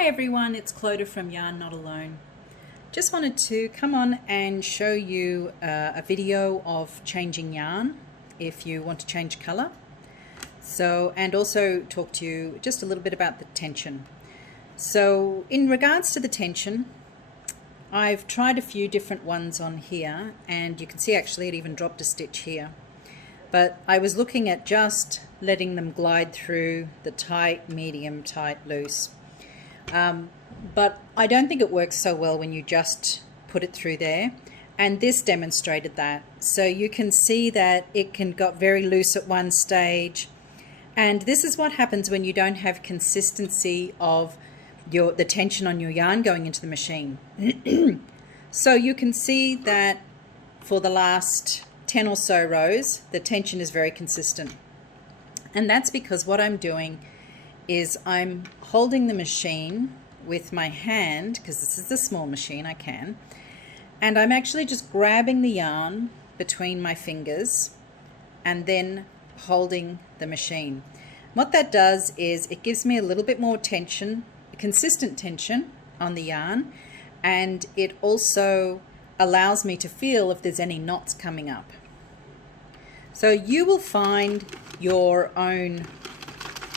Hi everyone, it's Clodagh from Yarn Not Alone. Just wanted to come on and show you a video of changing yarn if you want to change colour. And also talk to you just a little bit about the tension. So in regards to the tension, I've tried a few different ones on here, and you can see actually it even dropped a stitch here. But I was looking at just letting them glide through the tight, medium, tight, loose. But I don't think it works so well when you just put it through there, and this demonstrated that. So you can see that it can got very loose at one stage, and this is what happens when you don't have consistency of the tension on your yarn going into the machine. So you can see that for the last 10 or so rows the tension is very consistent, and that's because what I'm doing is I'm holding the machine with my hand, because this is the small machine, I can, and I'm actually just grabbing the yarn between my fingers and then holding the machine. What that does is it gives me a little bit more tension, consistent tension on the yarn, and it also allows me to feel if there's any knots coming up. So you will find your own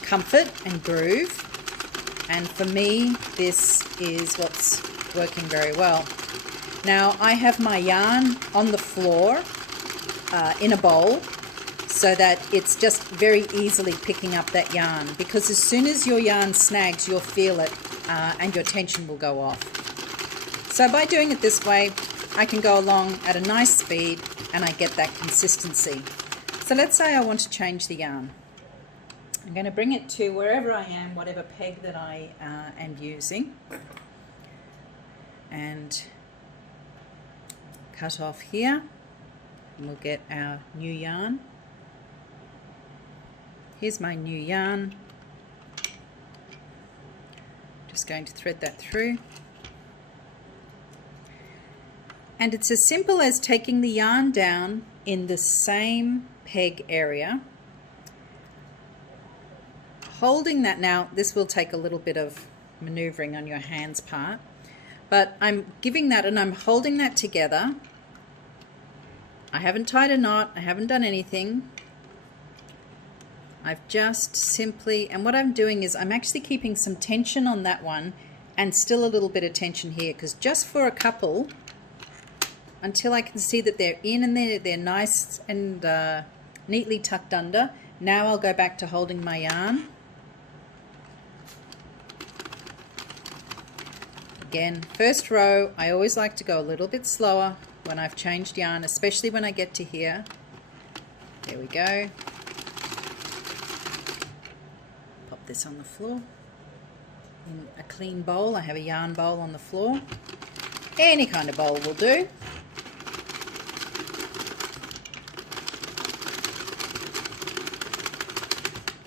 comfort and groove, and for me this is what's working very well. Now I have my yarn on the floor in a bowl so that it's just very easily picking up that yarn, because as soon as your yarn snags you'll feel it and your tension will go off. So by doing it this way I can go along at a nice speed and I get that consistency. So let's say I want to change the yarn. I'm going to bring it to wherever I am, whatever peg that I am using, and cut off here, and we'll get our new yarn. Here's my new yarn. Just going to thread that through. And it's as simple as taking the yarn down in the same peg area, holding that. Now this will take a little bit of maneuvering on your hands part, but I'm giving that and I'm holding that together. I haven't tied a knot, I haven't done anything. I've just simply, and what I'm doing is I'm actually keeping some tension on that one and still a little bit of tension here, because just for a couple, until I can see that they're in and they're nice and neatly tucked under. Now I'll go back to holding my yarn. Again, first row, I always like to go a little bit slower when I've changed yarn, especially when I get to here. There we go. Pop this on the floor. In a clean bowl, I have a yarn bowl on the floor. Any kind of bowl will do.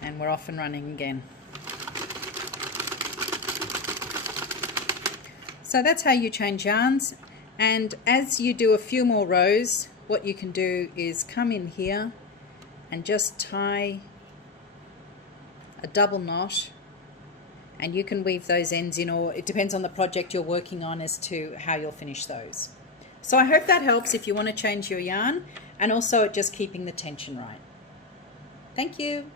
And we're off and running again. So that's how you change yarns, and as you do a few more rows, what you can do is come in here and just tie a double knot, and you can weave those ends in, or it depends on the project you're working on as to how you'll finish those. So I hope that helps if you want to change your yarn, and also just keeping the tension right. Thank you.